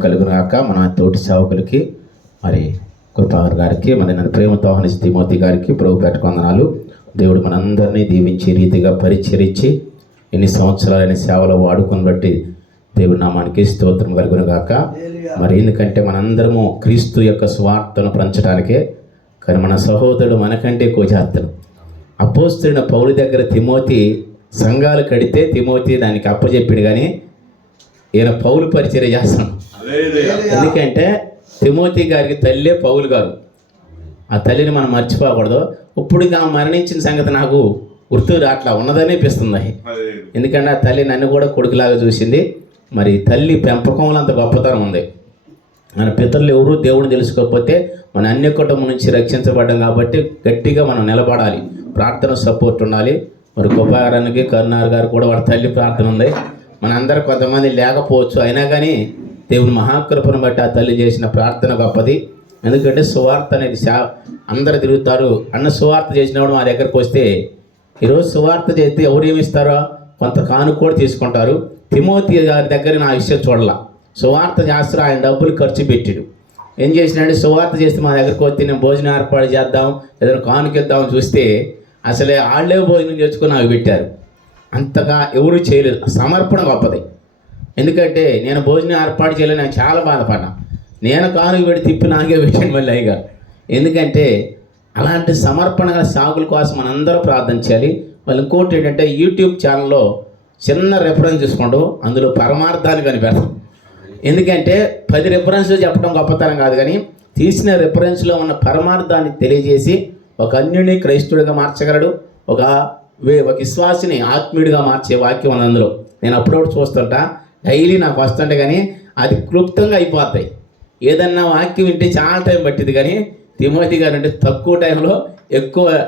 కలుగును మన తోటి సేవకులకి మరి కృపావర్ గారికి మరి నన్ను ప్రేమతో ఆహ్వానించి తిమోతి గారికి ప్రభు పెట్టుకొందనాలు దేవుడు మనందరినీ దీవించి రీతిగా పరిచరించి ఎన్ని సంవత్సరాలైన సేవలో వాడుకొని బట్టి దేవుడి నామానికి స్తోత్రం కలుగునుగాక. మరి ఎందుకంటే మనందరము క్రీస్తు యొక్క స్వార్థను పంచడానికే కానీ మన సహోదరుడు మనకంటే కోజాత్తుడు చేస్తాడు అపోస్తున్న పౌరు దగ్గర తిమోతి సంఘాలు కడితే తిమోతి దానికి అప్పచెప్పాడు కానీ ఈయన పౌలు పరిచయం చేస్తున్నాడు ఎందుకంటే తిమోతి గారికి తల్లే పౌలు గారు. ఆ తల్లిని మనం మర్చిపోకూడదు. ఇప్పుడు ఇంకా మరణించిన సంగతి నాకు గుర్తు అట్లా ఉన్నదని అనిపిస్తుంది. ఎందుకంటే ఆ తల్లి నన్ను కూడా కొడుకులాగా చూసింది. మరి తల్లి పెంపకంలో అంత గొప్పతనం ఉంది. మన పితరులు ఎవరు దేవుడిని తెలుసుకోకపోతే మన అన్య కుటుంబం నుంచి రక్షించబడ్డాం కాబట్టి గట్టిగా మనం నిలబడాలి. ప్రార్థన సపోర్ట్ ఉండాలి. మరి గొప్పగారానికి కరుణార్ గారు కూడా వాళ్ళ తల్లి ప్రార్థన ఉంది. మన అందరు కొంతమంది లేకపోవచ్చు. అయినా కానీ దేవుని మహాకృపను బట్టి ఆ తల్లి చేసిన ప్రార్థన గొప్పది. ఎందుకంటే సువార్త అనేది శా అందరు తిరుగుతారు. అన్న సువార్త చేసినప్పుడు మా దగ్గరకు వస్తే ఈరోజు సువార్త చేస్తే ఎవరు ఏమి ఇస్తారో కొంత కాను కూడా తీసుకుంటారు. తిమోతి గారి దగ్గర నా విషయం చూడాల. సువార్త చేస్తారు. ఆయన డబ్బులు ఖర్చు పెట్టాడు. ఏం చేసినాడు? సువార్త చేస్తే మా దగ్గరకు వచ్చి నేను భోజనం ఏర్పాటు చేద్దాం ఏదైనా కానుకిద్దామని చూస్తే అసలే వాళ్ళే భోజనం చేసుకుని నాకు పెట్టారు. అంతగా ఎవరు చేయలేదు. సమర్పణ గొప్పది. ఎందుకంటే నేను భోజనం ఏర్పాటు చేయలేదు నేను చాలా బాధపడ్డా. నేను కారు పెట్టి తిప్పి నాకే పెట్టాను మళ్ళీ అయ్యగా ఎందుకంటే అలాంటి సమర్పణ గల సాగుల కోసం మనందరూ ప్రార్థన చేయాలి. వాళ్ళు ఇంకోటి ఏంటంటే యూట్యూబ్ ఛానల్లో చిన్న రెఫరెన్స్ చూసుకోండు. అందులో పరమార్థాలు కనిపెడతాం ఎందుకంటే పది రెఫరెన్స్లు చెప్పడం గొప్పతనం కాదు కానీ తీసిన రెఫరెన్స్లో ఉన్న పరమార్థాన్ని తెలియజేసి ఒక అన్యుని క్రైస్తుడిగా మార్చగలడు. ఒక ఒక విశ్వాసిని ఆత్మీయుడిగా మార్చే వాక్యం ఉంది అందులో. నేను అప్పుడప్పుడు చూస్తుంటా. డైలీ నాకు వస్తుంటే కానీ అది క్లుప్తంగా అయిపోతాయి. ఏదన్నా వాక్యం వింటే చాలా టైం పట్టింది కానీ తిమోతి గారు అంటే తక్కువ టైంలో ఎక్కువ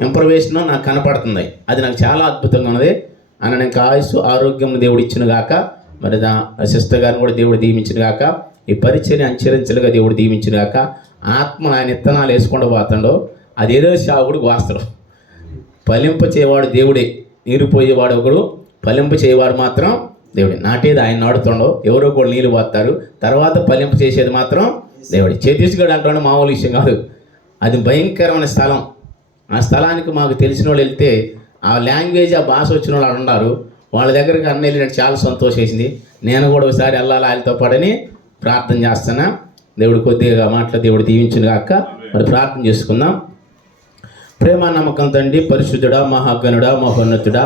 ఇంప్రవేషన్ నాకు కనపడుతుంది. అది నాకు చాలా అద్భుతంగా ఉన్నది. అని నాకు ఆయుస్సు ఆరోగ్యం దేవుడు ఇచ్చిన గాక మరి దా సిస్టర్ గారిని కూడా దేవుడు దీవించిన గాక ఈ పరిచయం అంచరించలుగా దేవుడు దీవించిన గాక ఆత్మ ఆయన ఇత్తనాలు వేసుకుంటూ పోతాడో అదేదో సాగుడు వాస్తవం ఫలింప చేయవాడు దేవుడే. నీరు పోయేవాడు ఒకడు ఫలింప చేయవాడు మాత్రం దేవుడే. నాటేది ఆయన నాడుతుండో ఎవరో కూడా నీళ్ళు పోతారు తర్వాత ఫలింప చేసేది మాత్రం దేవుడే. ఛత్తీస్గఢ్ అంటాడు మామూలు విషయం కాదు. అది భయంకరమైన స్థలం. ఆ స్థలానికి మాకు తెలిసిన వాళ్ళు వెళ్తే ఆ లాంగ్వేజ్ ఆ భాష వచ్చిన వాళ్ళు అక్కడ ఉన్నారు. వాళ్ళ దగ్గరికి అన్న వెళ్ళినట్టు చాలా సంతోషేసింది. నేను కూడా ఒకసారి వెళ్ళాలి ఆయనతో పాడని ప్రార్థన చేస్తాను దేవుడు కొద్దిగా మాటలు దేవుడు దీవించిన కాక మరి ప్రార్థన చేసుకుందాం. ప్రేమ నమ్మకం తండ్రి పరిశుద్ధుడా మహాగణుడా మహోన్నతుడా.